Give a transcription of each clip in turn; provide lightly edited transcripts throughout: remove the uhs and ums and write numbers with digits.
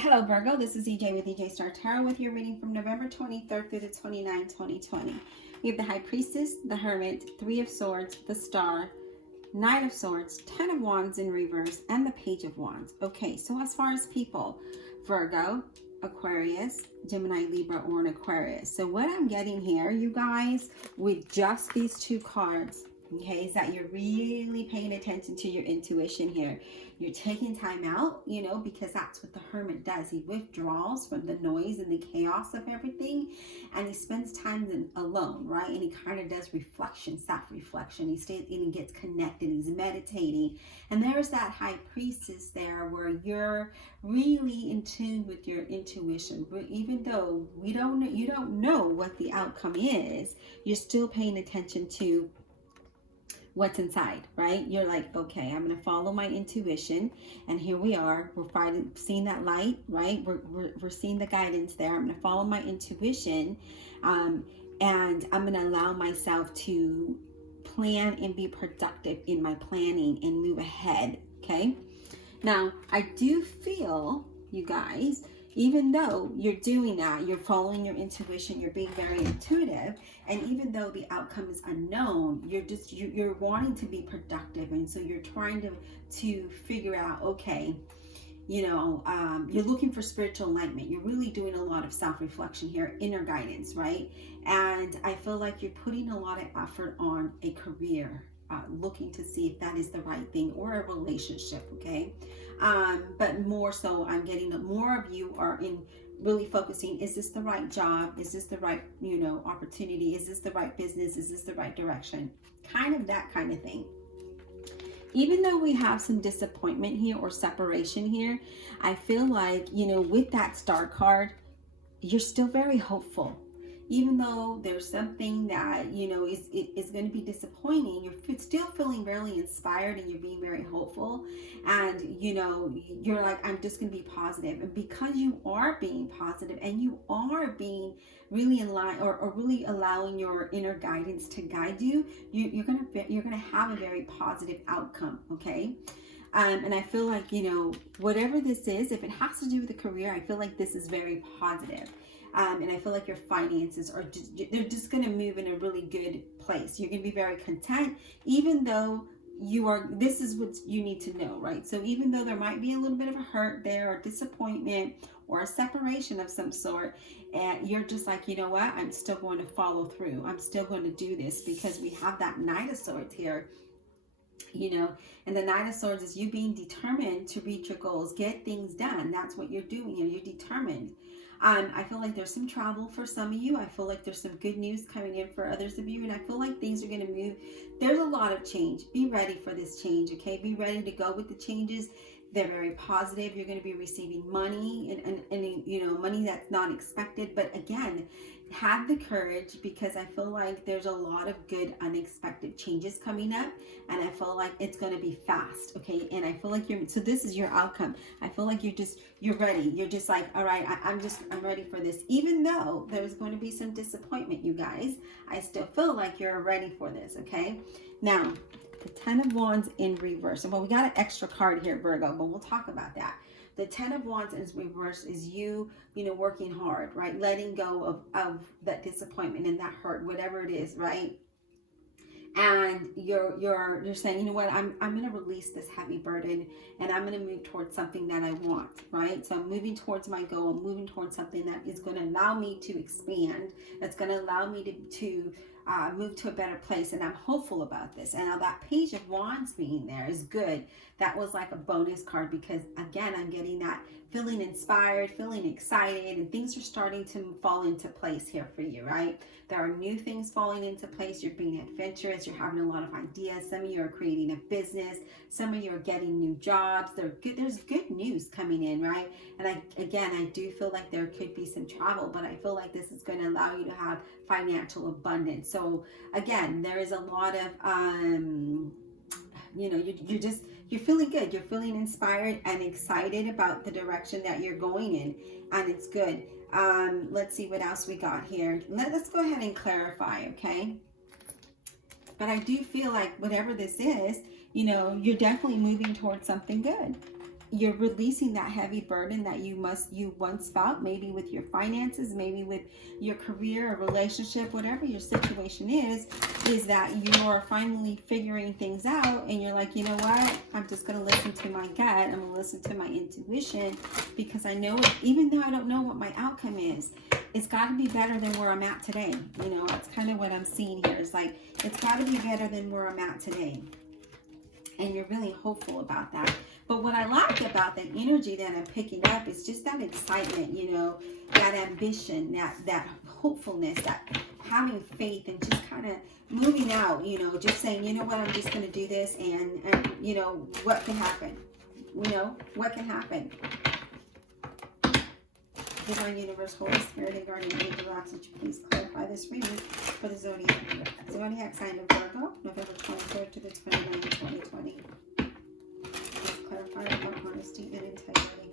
Hello Virgo, this is EJ with EJ Star Tarot with your reading from November 23rd through the 29th, 2020. We have the High Priestess, the Hermit, Three of Swords, the Star, Knight of Swords, Ten of Wands in reverse, and the Page of Wands. Okay, so as far as people, Virgo, Aquarius, Gemini, Libra, or an Aquarius. So what I'm getting here, you guys, with just these two cards, okay, is that you're really paying attention to your intuition here. You're taking time out, because that's what the Hermit does. He withdraws from the noise and the chaos of everything, and he spends time alone, right? And he kind of does reflection, self-reflection. He stays and he gets connected. He's meditating. And there's that High Priestess there where you're really in tune with your intuition. But even though you don't know what the outcome is, you're still paying attention to what's inside, right? You're like, okay, I'm going to follow my intuition. And here we are. We're seeing that light, right? We're seeing the guidance there. I'm going to follow my intuition. And I'm going to allow myself to plan and be productive in my planning and move ahead. Okay. Now, I do feel, you guys, even though you're doing that, you're following your intuition, you're being very intuitive, and even though the outcome is unknown, you're wanting to be productive, and so you're trying to figure out, okay, you're looking for spiritual enlightenment. You're really doing a lot of self-reflection here, inner guidance, right? And I feel like you're putting a lot of effort on a career, looking to see if that is the right thing, or a relationship, okay? But more so, I'm getting that more of you are in really focusing, is this the right job? Is this the right, opportunity? Is this the right business? Is this the right direction? Kind of that kind of thing. Even though we have some disappointment here or separation here, I feel like, with that Star card, you're still very hopeful. Even though there's something that, is going to be disappointing, you're still feeling really inspired, and you're being very hopeful. And, you're like, I'm just going to be positive. And because you are being positive and you are being really in line, or really allowing your inner guidance to guide you, you're going to have a very positive outcome. Okay. And I feel like, whatever this is, if it has to do with a career, I feel like this is very positive. And I feel like your finances they're just going to move in a really good place. You're going to be very content, even though this is what you need to know, right? So even though there might be a little bit of a hurt there, or disappointment, or a separation of some sort, and you're just like, you know what? I'm still going to follow through. I'm still going to do this, because we have that Knight of Swords here. And the Knight of Swords is you being determined to reach your goals, get things done. That's what you're doing here. You're determined. I feel like there's some travel for some of you. I feel like there's some good news coming in for others of you. And I feel like things are going to move. There's a lot of change. Be ready for this change, okay? Be ready to go with the changes. They're very positive. You're going to be receiving money and money that's not expected. But again, have the courage, because I feel like there's a lot of good unexpected changes coming up, and I feel like it's going to be fast, okay? And I feel like so this is your outcome. I feel like you're ready. You're just like, all right, I'm ready for this. Even though there's going to be some disappointment, you guys, I still feel like you're ready for this, okay? Now, the Ten of Wands in reverse. And well, we got an extra card here, Virgo, but we'll talk about that. The Ten of Wands in reverse is you working hard, right? Letting go of that disappointment and that hurt, whatever it is, right? And you're saying, you know what, I'm going to release this heavy burden, and I'm going to move towards something that I want, right? So I'm moving towards my goal. I'm moving towards something that is going to allow me to expand. That's going to allow me to move to a better place, and I'm hopeful about this. And now that Page of Wands being there is good. That was like a bonus card, because again, I'm getting that feeling inspired, feeling excited, and things are starting to fall into place here for you, right? There are new things falling into place. You're being adventurous. You're having a lot of ideas. Some of you are creating a business. Some of you are getting new jobs. There's good news coming in, right? And I do feel like there could be some travel, but I feel like this is going to allow you to have financial abundance. So again, there is a lot of, you're feeling good. You're feeling inspired and excited about the direction that you're going in, and it's good. Let's see what else we got here. Let's go ahead and clarify, okay? But I do feel like whatever this is, you're definitely moving towards something good. you're releasing that heavy burden that you once felt, maybe with your finances, maybe with your career or relationship, whatever your situation is that you're finally figuring things out, and you're like, you know what, I'm just going to listen to my gut, I'm going to listen to my intuition, because I know it, even though I don't know what my outcome is, it's got to be better than where I'm at today. You know, that's kind of what I'm seeing here. It's like, it's got to be better than where I'm at today. And you're really hopeful about that. But what I like about that energy that I'm picking up is just that excitement, you know, that ambition, that hopefulness, that having faith, and just kind of moving out, you know, just saying, you know what, I'm just going to do this, and you know, what can happen? You know, what can happen? Divine Universe, Holy Spirit, and Guardian Angel, would you please clarify this reading for the zodiac sign of Virgo, November 23rd to the 29th, 2020. Please clarify about honesty and integrity.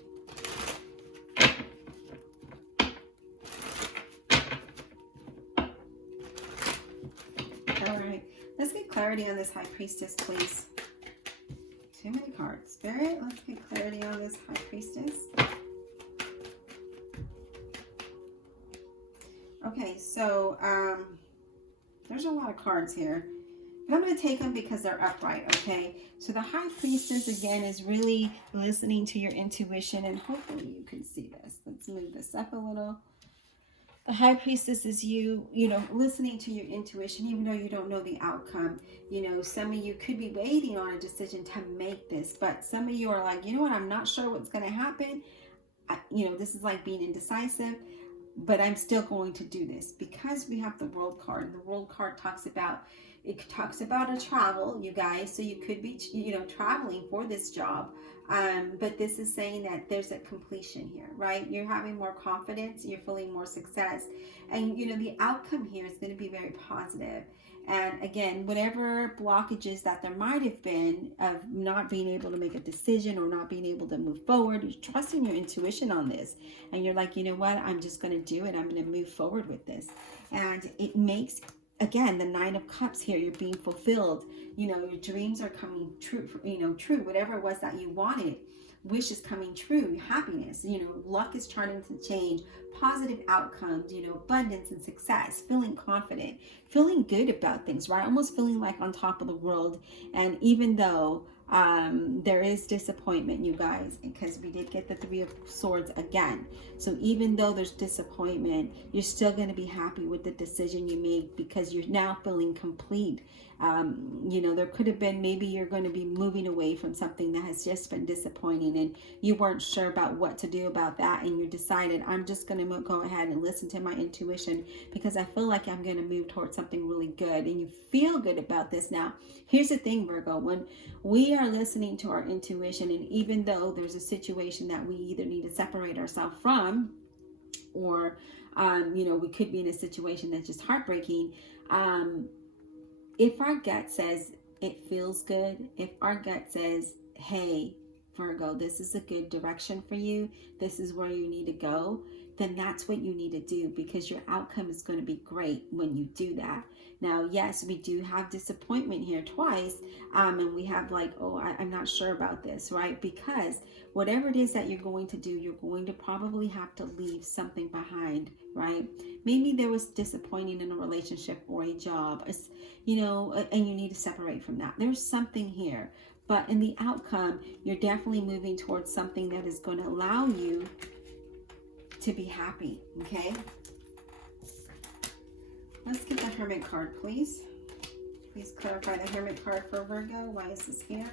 All right, let's get clarity on this High Priestess, please. Too many cards. Spirit, let's get clarity on this High Priestess. Okay, so there's a lot of cards here, but I'm going to take them because they're upright, okay? So the High Priestess, again, is really listening to your intuition, and hopefully you can see this. Let's move this up a little. The High Priestess is you know, listening to your intuition, even though you don't know the outcome. You know, some of you could be waiting on a decision to make this, but some of you are like, you know what, I'm not sure what's going to happen. You know, this is like being indecisive, but I'm still going to do this, because we have the World card. The World card talks about a travel, you guys. So you could be, you know, traveling for this job. But this is saying that there's a completion here, right? You're having more confidence, you're feeling more success. And, you know, the outcome here is going to be very positive. And again, whatever blockages that there might have been of not being able to make a decision or not being able to move forward, you're trusting your intuition on this. And you're like, you know what, I'm just going to do it. I'm going to move forward with this. And it makes, again, the Nine of Cups here, you're being fulfilled. You know, your dreams are coming true, you know, true, whatever it was that you wanted. Wish is coming true, happiness, you know, luck is starting to change, positive outcomes, you know, abundance and success, feeling confident, feeling good about things, right? Almost feeling like on top of the world. And even though there is disappointment, you guys, because we did get the Three of Swords again. So even though there's disappointment, you're still going to be happy with the decision you made, because you're now feeling complete. You know, there could have been, maybe you're going to be moving away from something that has just been disappointing, and you weren't sure about what to do about that, and you decided, I'm just going to go ahead and listen to my intuition, because I feel like I'm going to move towards something really good, and you feel good about this. Now, here's the thing, Virgo, when we are listening to our intuition, and even though there's a situation that we either need to separate ourselves from, or you know, we could be in a situation that's just heartbreaking, if our gut says it feels good, if our gut says, hey, Virgo, this is a good direction for you, this is where you need to go, then that's what you need to do, because your outcome is going to be great when you do that. Now, yes, we do have disappointment here twice, and we have like, oh, I'm not sure about this, right? Because whatever it is that you're going to do, you're going to probably have to leave something behind, right? Maybe there was disappointing in a relationship or a job, you know, and you need to separate from that. There's something here, but in the outcome, you're definitely moving towards something that is going to allow you to be happy, okay? Let's get the Hermit card, please. Please clarify the Hermit card for Virgo. Why is this here?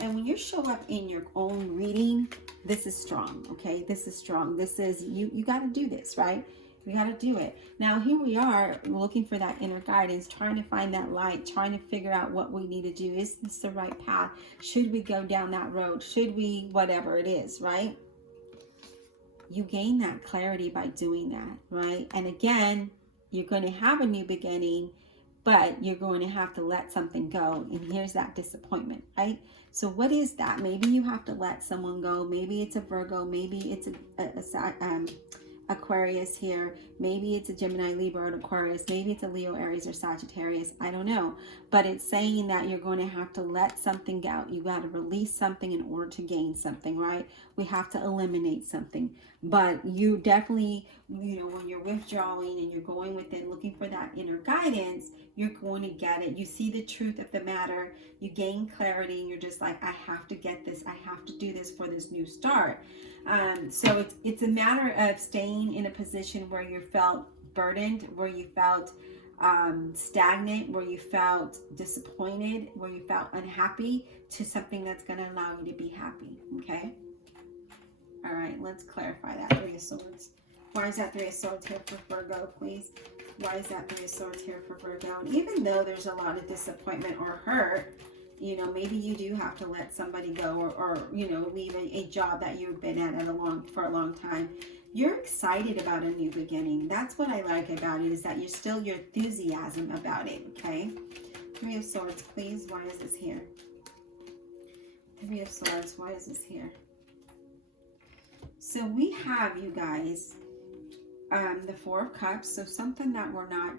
And when you show up in your own reading, this is strong, okay? This is strong. This is, you got to do this, right? You got to do it. Now, here we are looking for that inner guidance, trying to find that light, trying to figure out what we need to do. Is this the right path? Should we go down that road? Should we, whatever it is, right? You gain that clarity by doing that, right? And again, you're going to have a new beginning, but you're going to have to let something go. And here's that disappointment, right? So what is that? Maybe you have to let someone go. Maybe it's a Virgo. Maybe it's Aquarius here. Maybe it's a Gemini, Libra, or Aquarius. Maybe it's a Leo, Aries, or Sagittarius. I don't know. But it's saying that you're going to have to let something out. You got to release something in order to gain something, right? We have to eliminate something. But you definitely, you know, when you're withdrawing and you're going within looking for that inner guidance, you're going to get it. You see the truth of the matter. You gain clarity and you're just like, I have to get this. I have to do this for this new start. So it's a matter of staying in a position where you felt burdened, where you felt stagnant, where you felt disappointed, where you felt unhappy, to something that's going to allow you to be happy. Okay. All right. Let's clarify that. Three of Swords. Why is that Three of Swords here for Virgo, please? Why is that Three of Swords here for Virgo? And even though there's a lot of disappointment or hurt, you know, maybe you do have to let somebody go, or you know, leave a job that you've been at for a long time. You're excited about a new beginning. That's what I like about it, is that your enthusiasm about it. Okay. Three of Swords, please. Why is this here? Three of Swords. Why is this here? So we have, you guys, the Four of Cups. So something that we're not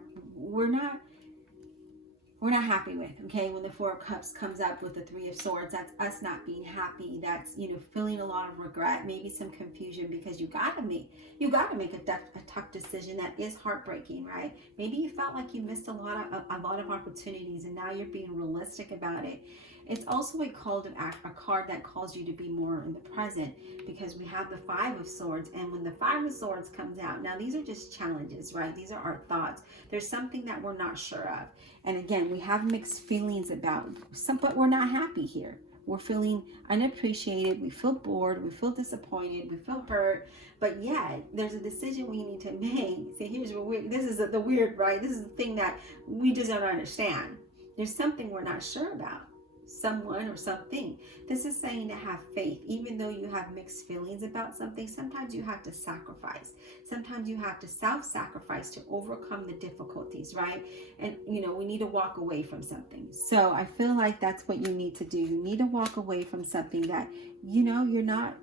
happy with. Okay, when the Four of Cups comes up with the Three of Swords, that's us not being happy. That's, you know, feeling a lot of regret, maybe some confusion, because you gotta make a tough decision that is heartbreaking, right? Maybe you felt like you missed a lot of opportunities, and now you're being realistic about it. It's also a card that calls you to be more in the present, because we have the Five of Swords, and when the Five of Swords comes out, now these are just challenges, right? These are our thoughts. There's something that we're not sure of. And again, we have mixed feelings about some, but we're not happy here. We're feeling unappreciated. We feel bored. We feel disappointed. We feel hurt. But yet, there's a decision we need to make. See, here's what this is the weird, right? This is the thing that we just don't understand. There's something we're not sure about. Someone or something. This is saying to have faith. Even though you have mixed feelings about something, sometimes you have to sacrifice. Sometimes you have to self-sacrifice to overcome the difficulties, right? And, you know, we need to walk away from something. So I feel like that's what you need to do. You need to walk away from something that, you know, you're not,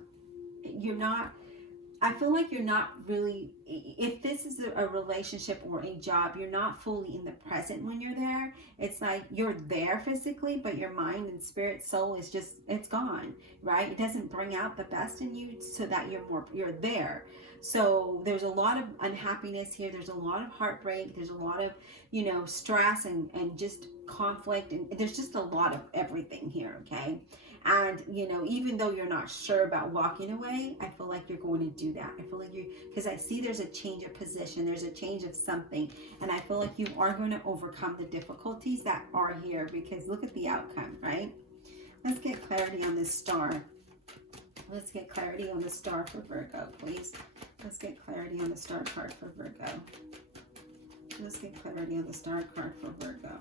I feel like you're not really, if this is a relationship or a job, you're not fully in the present when you're there. It's like you're there physically, but your mind and spirit, soul is just, it's gone, right? It doesn't bring out the best in you so that you're there. So there's a lot of unhappiness here. There's a lot of heartbreak. There's a lot of, you know, stress and just conflict. And there's just a lot of everything here, okay? And, you know, even though you're not sure about walking away, I feel like you're going to do that. I feel like because I see there's a change of position, there's a change of something. And I feel like you are going to overcome the difficulties that are here, because look at the outcome, right? Let's get clarity on this star. Let's get clarity on the star for Virgo, please. Let's get clarity on the star card for Virgo. Let's get clarity on the star card for Virgo.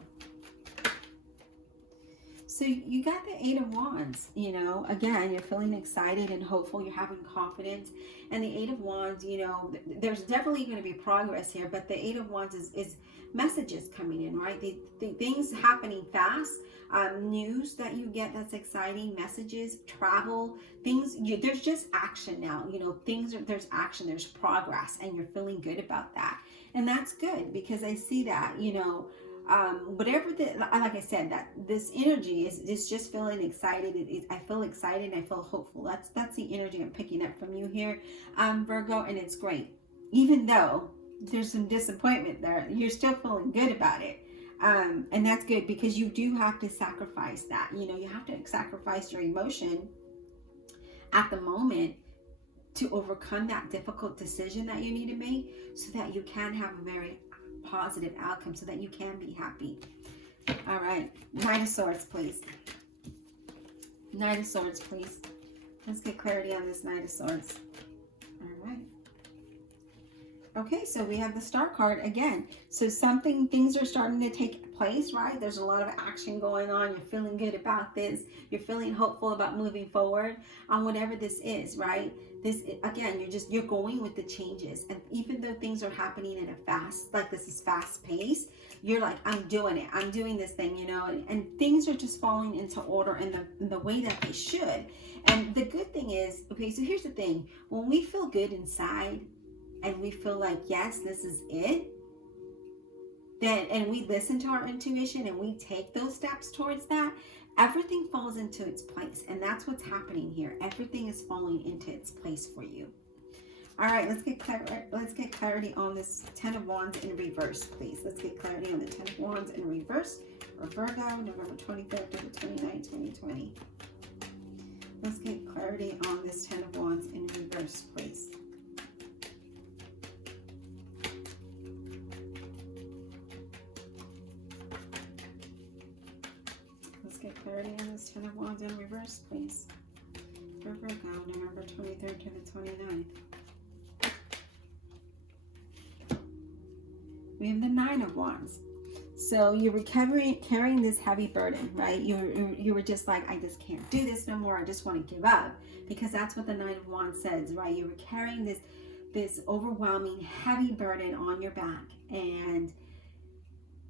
So you got the Eight of Wands, you know, again, you're feeling excited and hopeful, you're having confidence. And the Eight of Wands, you know, there's definitely going to be progress here, but the Eight of Wands is messages coming in, right? The things happening fast, news that you get that's exciting, messages, travel, things, there's just action now, you know, there's action, there's progress, and you're feeling good about that. And that's good, because I see that, you know, whatever like I said, that this energy is just feeling excited. I feel excited. I feel hopeful. That's the energy I'm picking up from you here, Virgo, and it's great. Even though there's some disappointment there, you're still feeling good about it, and that's good, because you do have to sacrifice that. You know, you have to sacrifice your emotion at the moment to overcome that difficult decision that you need to make, so that you can have a very positive outcome, so that you can be happy. All right, Knight of Swords, please. Knight of Swords, please. Let's get clarity on this Knight of Swords. All right. Okay, so we have the Star card again. So things are starting to take place, right? There's a lot of action going on. You're feeling good about this. You're feeling hopeful about moving forward on whatever this is, right? This, again, you're going with the changes. And even though things are happening in a this is fast pace, you're like, I'm doing it. I'm doing this thing, you know, and things are just falling into order in the way that they should. And the good thing is, okay, so here's the thing. When we feel good inside, and we feel like, yes, this is it, then, and we listen to our intuition and we take those steps towards that, everything falls into its place. And that's what's happening here. Everything is falling into its place for you. All right, let's get clarity on this 10 of Wands in reverse, please. Let's get clarity on the 10 of Wands in reverse for Virgo, November 23rd to the 29th, 2020. Let's get clarity on this 10 of Wands in reverse, please. Let's get clarity on this 10 of Wands in reverse, please. For Virgo, November 23rd to the 29th. We have the 9 of Wands. So you were carrying this heavy burden, right? You were just like, I just can't do this no more. I just want to give up, because that's what the 9 of Wands says, right? You were carrying this overwhelming heavy burden on your back, and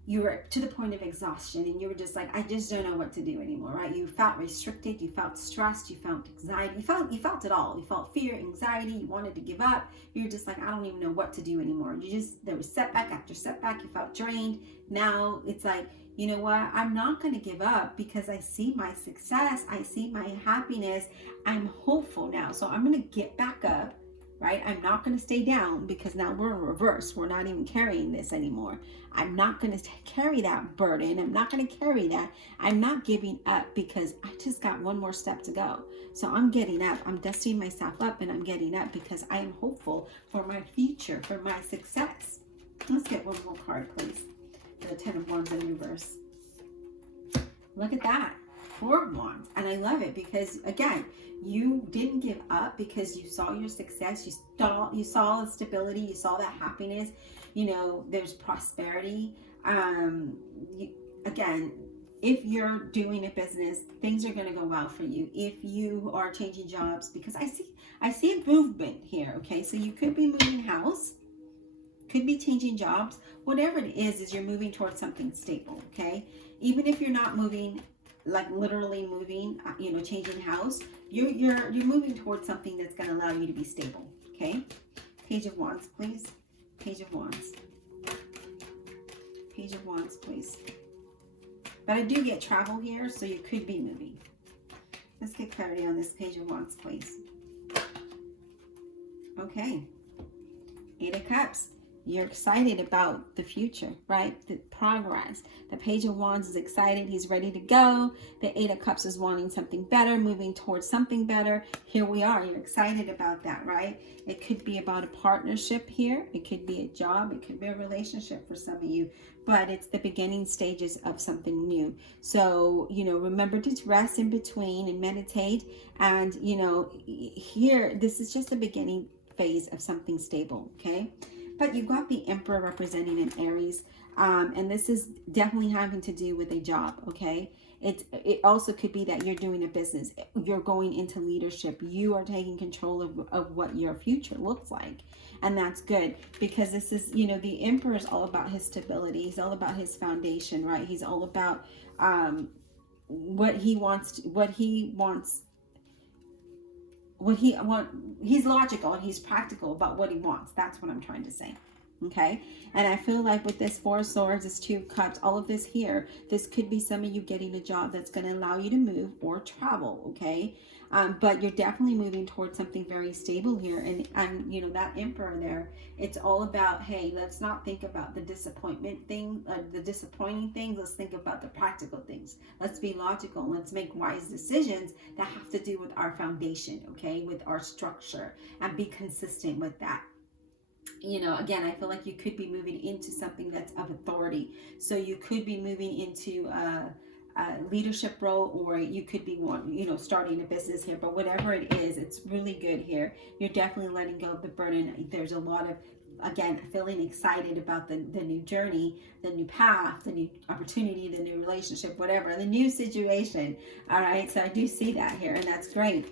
you were to the point of exhaustion, and you were just like, I just don't know what to do anymore, right? You felt restricted, you felt stressed, you felt anxiety, you felt it all. You felt fear, anxiety, you wanted to give up. You were just like, I don't even know what to do anymore. There was setback after setback, you felt drained. Now it's like, you know what? I'm not going to give up, because I see my success, I see my happiness, I'm hopeful now. So I'm going to get back up, right? I'm not going to stay down, because now we're in reverse. We're not even carrying this anymore. I'm not going to carry that burden. I'm not going to carry that. I'm not giving up, because I just got one more step to go. So I'm getting up. I'm dusting myself up, and I'm getting up, because I am hopeful for my future, for my success. Let's get one more card, please. The 10 of Wands in reverse. Look at that. 4 of Wands. And I love it, because again, you didn't give up, because you saw your success, you saw the stability, you saw that happiness, you know, there's prosperity. Again, if you're doing a business, things are going to go well for you. If you are changing jobs, because I see a movement here, okay? So you could be moving house, could be changing jobs, whatever it is you're moving towards something stable, okay? Even if you're not moving, like literally moving, you know, changing house, you're moving towards something that's going to allow you to be stable, okay? Page of Wands, please. Page of Wands. Page of Wands, please. But I do get travel here, so you could be moving. Let's get clarity on this Page of Wands, please. Okay. 8 of Cups. You're excited about the future, right? The progress. The Page of Wands is excited. He's ready to go. The 8 of Cups is wanting something better, moving towards something better. Here we are. You're excited about that, right? It could be about a partnership here. It could be a job. It could be a relationship for some of you. But it's the beginning stages of something new. So, you know, remember to rest in between and meditate. And, you know, here, this is just the beginning phase of something stable, okay? But you've got the Emperor representing an Aries, and this is definitely having to do with a job, okay? It also could be that you're doing a business. You're going into leadership. You are taking control of what your future looks like. And that's good, because this is, you know, the Emperor is all about his stability. He's all about his foundation, right? He's all about he's logical and he's practical about what he wants. That's what I'm trying to say. Okay. And I feel like with this 4 of Swords, this 2 of Cups, all of this here, this could be some of you getting a job that's going to allow you to move or travel. Okay. But you're definitely moving towards something very stable here. And you know, that Emperor there, it's all about, hey, let's not think about the disappointing things. Let's think about the practical things. Let's be logical. Let's make wise decisions that have to do with our foundation, okay, with our structure, and be consistent with that. You know, again, I feel like you could be moving into something that's of authority. So you could be moving into a leadership role, or you could be starting a business here. But whatever it is, it's really good here. You're definitely letting go of the burden. There's a lot of, again, feeling excited about the new journey, the new path, the new opportunity, the new relationship, whatever, the new situation. All right, so I do see that here, and that's great.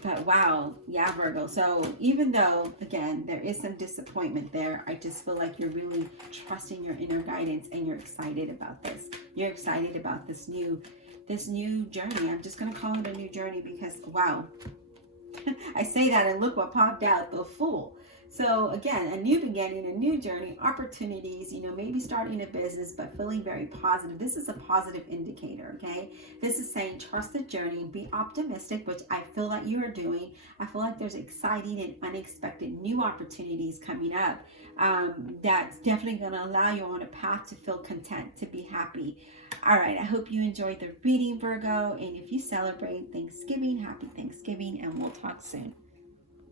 But wow, yeah, Virgo. So even though, again, there is some disappointment there, I just feel like you're really trusting your inner guidance, and you're excited about this. You're excited about this new journey. I'm just going to call it a new journey, because wow, I say that and look what popped out, the Fool. So again, a new beginning, a new journey, opportunities, maybe starting a business, but feeling very positive. This is a positive indicator, okay? This is saying trust the journey, be optimistic, which I feel like you are doing. I feel like there's exciting and unexpected new opportunities coming up. That's definitely going to allow you on a path to feel content, to be happy. All right, I hope you enjoyed the reading, Virgo. And if you celebrate Thanksgiving, happy Thanksgiving, and we'll talk soon.